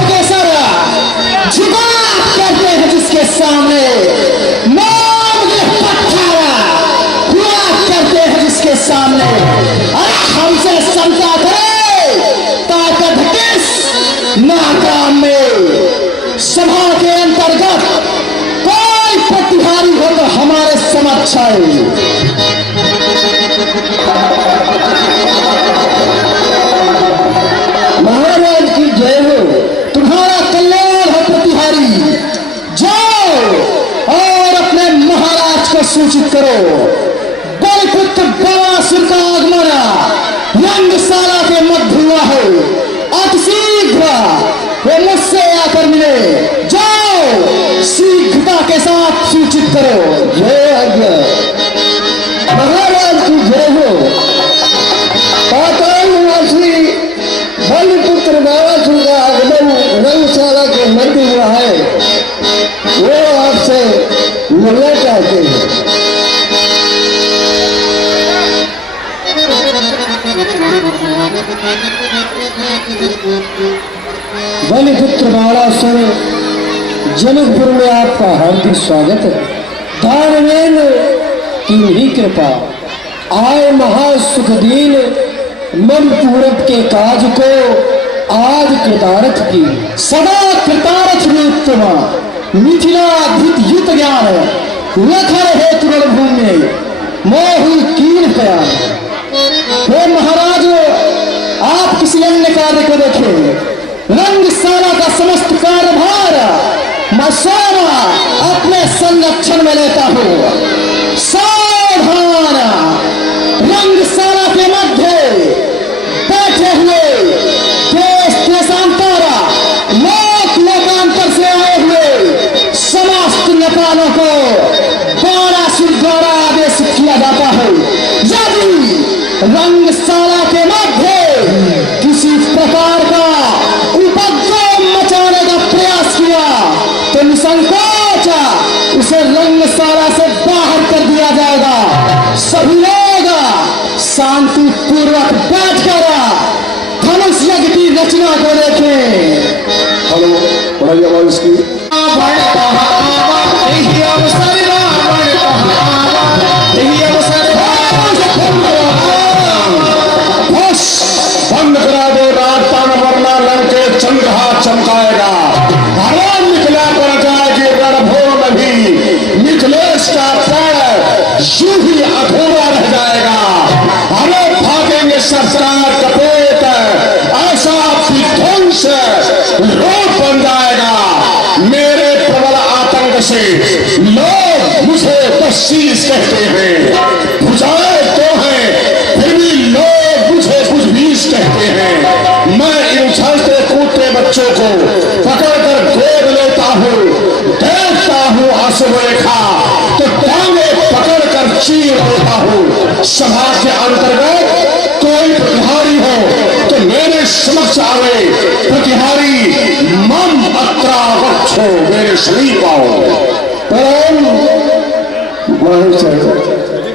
के सर झुका करते हैं जिसके सामने, नाम ये पत्थर हुआ करते हैं जिसके सामने। अरे हमसे समझा करे ताकत किस नाकाम में। सभा के अंतर्गत कोई प्रतिहारी हो तो हमारे समक्ष आए। महाराज की जय हो, तुम्हारा कल्याण हो प्रतिहारी। जाओ और अपने महाराज को सूचित करो, बलपुत्र बवासुर का आगमन रंगशाला के मध्य हुआ है। अतिशीघ्र वो मुझसे आकर मिले। जाओ शीघ्रता के साथ सूचित करो। जय आज्ञा। महाराज की जय हो। पाताल निवासी बलपुत्र बवासुर का आगमन रंगशाला के मध्य हुआ है, वो आपसे मिलना चाहते हैं। बलिपुत्र बवासुर, जनकपुर में आपका हार्दिक स्वागत है। दानवेन की ही कृपा आए महासुखदीन मन पूरब के काज को आज कृतार्थ की। सदा कृतार्थ उत्तमा मिथिला युत ज्ञान लखर है तुरण भूमि मोहु कीन प्यार। हे महाराज, आप किसी अन्य कार्य को देखें। रंगशाला का समस्त कार्यभार मैं सारा अपने संरक्षण में लेता हूँ। सावधान, रंगशाला के मध्य बैठे हुए देश देशांतर लोक लोकांतर से आए हुए समस्त नेपालों को बवासुर द्वारा आदेश किया जाता है। यदि रंगशाला के मध्य किसी प्रकार का उपद्रव मचाने का प्रयास किया तो निसंकोच उसे रंगशाला से बाहर कर दिया जाएगा। सभी लोग शांति पूर्वक बैठकर धनुष यज्ञ की रचना को देखें। हेलो, बड़ी आवाज की बंद करा दो राजपान, वरना लंके चंद्रहा चमकाएगा। भगवान निकला पड़ जाएगी रणभूमि में भी मिथिलेश का पैर यूं ही अधूरा रह जाएगा। अरे भागेंगे सरकार कपेट, ऐसा विध्वंस रोग बन जाएगा। मेरे प्रबल आतंक से लोग मुझे बशीष कहते हैं। भुजाएं तो हैं फिर भी लोग मुझे कुछ बीस कहते हैं। मैं इन उछलते कूदते बच्चों को पकड़कर गोद लेता हूँ, देखता हूँ अशुभ रेखा तो टांगे पकड़कर चीर देता हूँ। सभा के अंतर्गत कोई प्रतिहारी हो तो मेरे समक्ष आवे। प्रतिहारी मम अत्रा वक्षो, मेरे समीप आओ।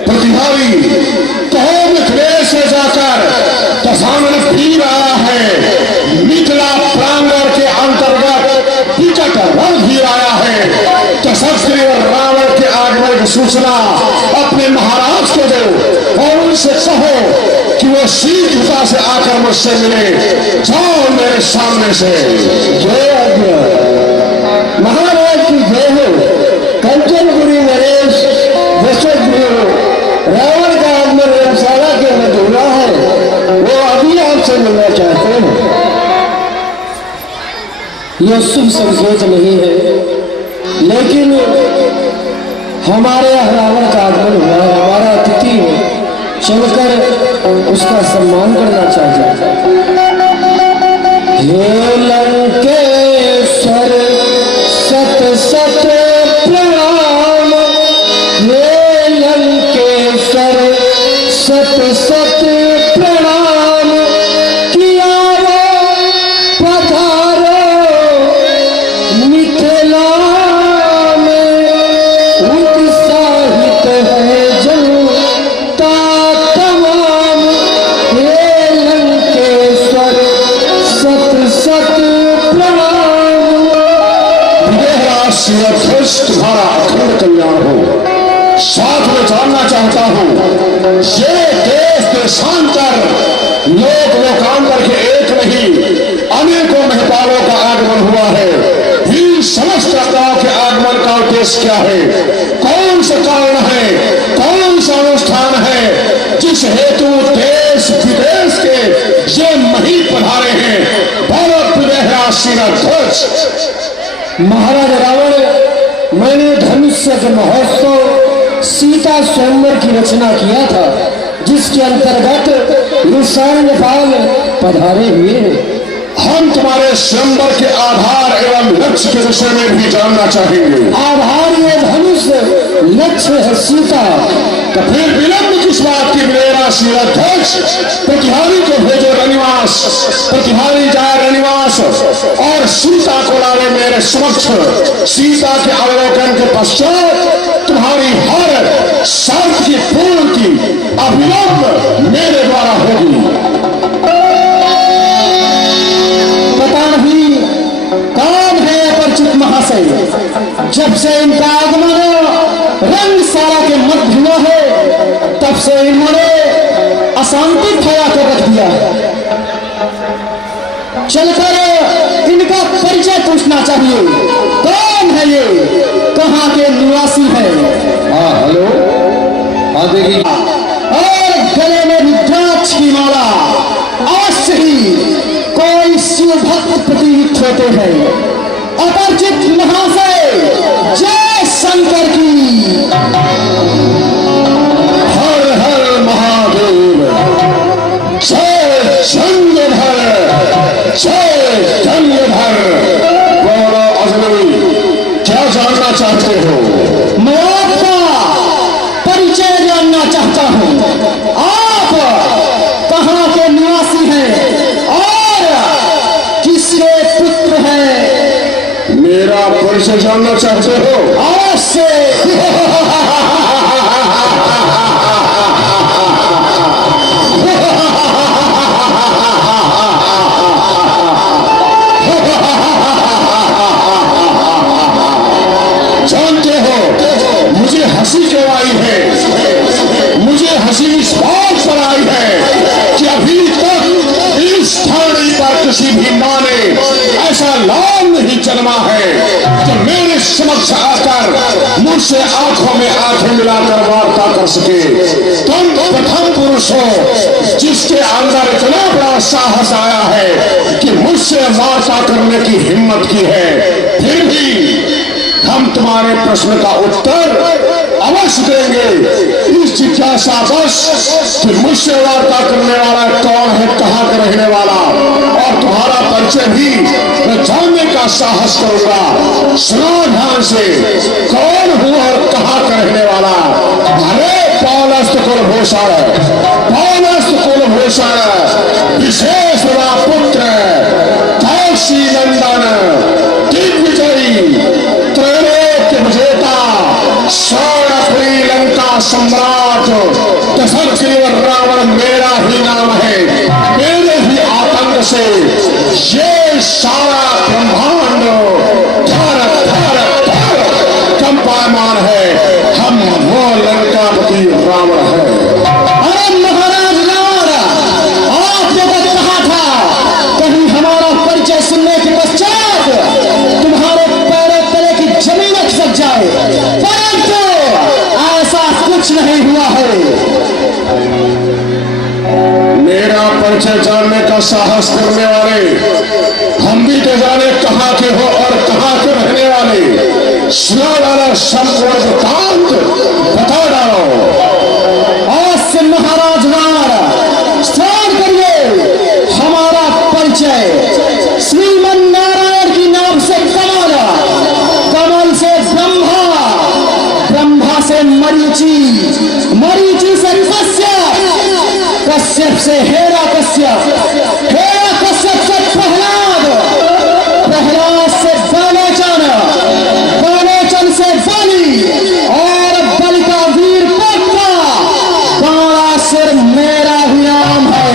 प्रतिहारी कहो मिथिलेश से जाकर दशानन पी रहा है। मिथिला प्रांगण के अंतर्गत विकट रण भी आया है। दशरथ और रावण के आगमन की सूचना अपने महाराज को दो और उनसे कहो कि वो शीघ्रता से आकर मुझसे मिले। जाओ मेरे सामने से। जय आज्ञा। महाराज की जय हो। कंचनपुरी नरेश रावण का आगमन रंगशाला के मध्य हुआ है, वो अभी आपसे मिलना चाहते हैं। यह शुभ संकेत नहीं है, लेकिन हमारे यहाँ रावण का आगमन हुआ है, हमारा अतिथि है, चलकर उसका सम्मान करना चाहिए। हे लंकेश्वर सत सत प्रणाम, हे लंकेश्वर सत सत प्रणाम। किया वो पधारो मिथिला में, उत्साहित है जनता तमाम। हे लंकेश्वर शीलध्वज तुम्हारा अखंड कल्याण हो। साथ में जानना चाहता हूं, ये देश देशांतर लोक लोकांतर के एक नहीं अनेकों महतालों का आगमन हुआ है। इन समस्त देवताओं के आगमन का उद्देश्य क्या है? कौन सा कारण है? कौन सा अनुष्ठान है जिस हेतु देश विदेश के ये मही पधारे हैं? भारत विदेह शीलध्वज। महाराज रावण, मैंने धनुष्य के महोत्सव सीता स्वयंवर की रचना किया था, जिसके अंतर्गत ऋषांगपाल पधारे हुए हैं। हम तुम्हारे स्वयंवर के आधार एवं लक्ष्य के विषय में भी जानना चाहेंगे। आधार ये धनुष, लक्ष्य है सीता। तो फिर विलंब किस बात की? मेरा शीलध्वज, प्रतिहारी को भेजो रनिवास, प्रतिहारी जाए रनिवास और सीता को लावे मेरे समक्ष। सीता के अवलोकन के पश्चात तुम्हारी हर शर्त की पूर्ति अविलंब मेरे द्वारा होगी। पता नहीं कौन है अपरिचित महाशय, जब से इनका आगमन रंगशाला के मध्य हुआ है, तब से इन्होंने अशांति फैला कर रख दिया है। चलकर इनका परिचय पूछना चाहिए। कौन है ये? कहाँ के निवासी है? हाँ हेलो, हाँ देखिए। और गले में रुद्राक्ष की माला, अवश्य ही कोई शिव भक्त प्रतीत होते हैं। अपरिचित महाशय, जय शंकर की। हर हर महादेव, जय चंद्रधर, जय चंद्रधर। बोलो अजनबी, क्या जानना चाहते हो? मैं आपका परिचय जानना चाहता हूँ। आप कहाँ के निवासी हैं और किसके पुत्र हैं? मेरा परिचय जानना चाहते हो? अवश्य। जानते हो, मुझे हंसी क्यों आई है? मुझे हंसी इस बात पर आई है कि अभी तक इस धरती पर किसी भी माँ ने ऐसा लाल नहीं जन्मा है कि मेरे समक्ष आकर मुझसे आंखों में आंखें मिलाकर वार्ता कर सके। तुम प्रथम पुरुष हो जिसके अंदर इतना बड़ा साहस आया है कि मुझसे वार्ता करने की हिम्मत की है। फिर भी हम तुम्हारे प्रश्न का उत्तर अवश्य देंगे। इस जिज्ञासा बस कि मुझसे वार्ता करने वाला कौन है, कहाँ का रहने वाला, और तुम्हारा परिचय भी मैं जानने का साहस करूंगा। सुनो ध्यान से, कौन हूँ और कहाँ का रहने वाला? अरे पौलस्त कुलभूषण, पौलस्त कुलभूषण, विशेष पुत्र, कौशी नंदन, दिग्विजयी, त्रैलोक्य विजेता, स्वर्णपुरी लंका सम्राट, दशरथ रावण मेरा ही नाम है। मेरे ही आतंक से ये सारा ब्रह्मांड थर थर थर कंपायमान है। हम वो लंकापति रावण है। अरे महाराज रावण, आपने तो कहा था कहीं हमारा परिचय सुनने के पश्चात तुम्हारे पैरों तले की जमीन खिसक जाए, परंतु ऐसा कुछ नहीं हुआ है। मेरा परिचय जानने का साहस करने वाले, हम भी तो जाने कहाँ के हो और कहाँ के रहने वाले। सुना वाला संपूर्ण वृत्तांत बता डालो। अवश्य महाराज रावण, श्रवण करिए हमारा परिचय। श्रीमन नारायण की नाम से कमल, कमल से ब्रह्मा, ब्रह्मा से मरीचि, मरीचि से कश्यप, कश्यप से हेरा कश्यप, हेरा कश्यप से प्रहलाद, प्रहलाद से बालोचन, बालोचन से बलि, और बलि का वीर पुत्र बाणासुर मेरा ही नाम है।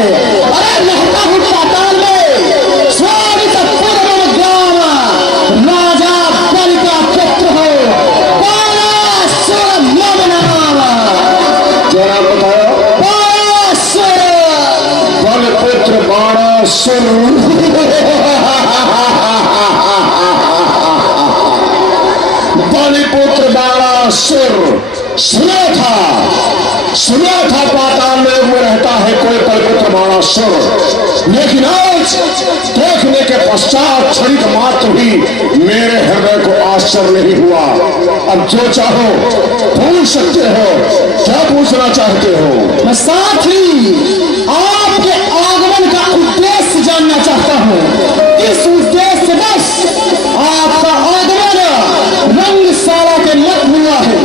अरे लहता हूँ पाताल में, स्वामी का पूर्व ग्राम, राजा बलि का पुत्र सुर बलिपुत्र बाणासुर सुना था पाताल लोक में रहता है कोई बलिपुत्र बाणासुर, लेकिन आज देखने के पश्चात क्षणिक मात्र ही मेरे हृदय को आश्चर्य नहीं हुआ। अब जो चाहो पूछ सकते हो, क्या पूछना चाहते हो? मैं साथ ही आपके आगमन का उद्देश्य जानना चाहता हूँ। इस उद्देश्य से बस आपका आगमन रंगशाला के मत हुआ है।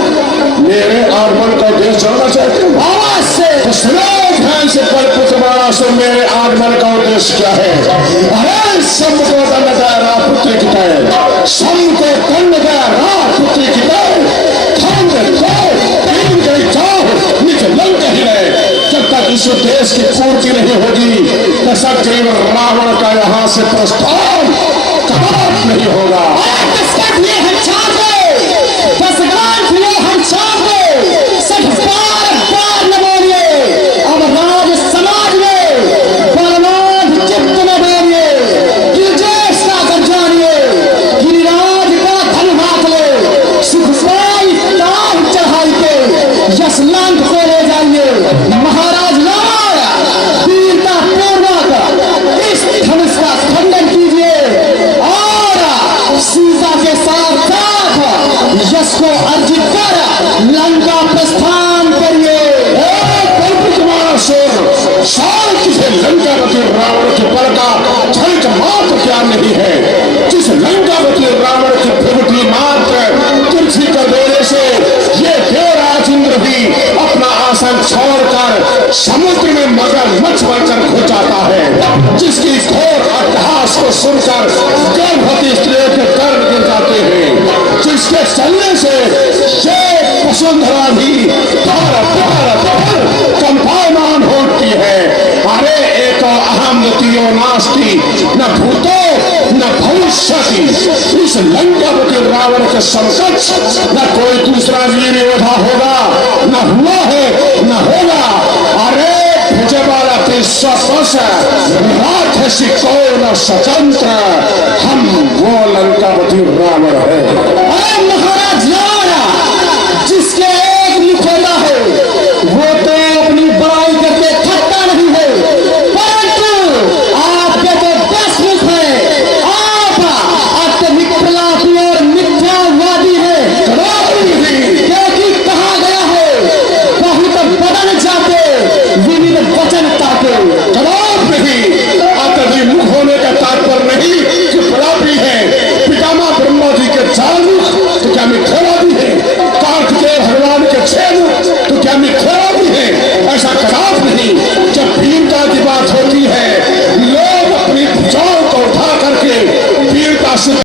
मेरे आगमन का उद्देश्य जानना चाहते हो? आवाज से तो सुनो ध्यान से, बलिपुत्र बाणासुर मेरे आगमन का उद्देश्य क्या है? अरे सम को दंड दायरा पुत्री की तय, सम को दंड दायरा पुत्री की तय, जब तक इस देश की पूर्ति नहीं होगी तो सदैव रावण का यहाँ से प्रस्थान कदापि नहीं होगा। अब राज समाज में बलवान चित्त में बोलिए, गिरिजेश का कर जानिए, गिरिराज का धन हाथ ले, सुखसाई ताज चढ़ाई के यशलांक को ले जाइए। महाराज रावण वीरता पूर्वक इस धनुष का खंडन कीजिए और सीता के साथ साथ यश को अर्जित कर लंका प्रस्थान करिए। शांति से लंकापति रावण की बल का क्षणिक मात्र क्या नहीं है? जिस लंकापति रावण की प्रगति मात्र तिरछी कर देने से ये देवराज इंद्र भी अपना आसन छोड़कर समुद्र में मगरमच्छ बनकर खो जाता है, जिसकी घोर अट्टहास को सुनकर गर्भवती स्त्रियों के कर्म गिर जाते हैं, जिसके चलने से ये वसुंधरा भी कंपायमान होती है। अरे एको अहम द्वितीयो नास्ति, न भूतो न भविष्यति। इस लंकापति रावण के समकक्ष न कोई दूसरा वीर योद्धा होगा, न हुआ है न होगा। अरे वाला रात सिको न स्वतंत्र, हम वो लंकापति रावण है।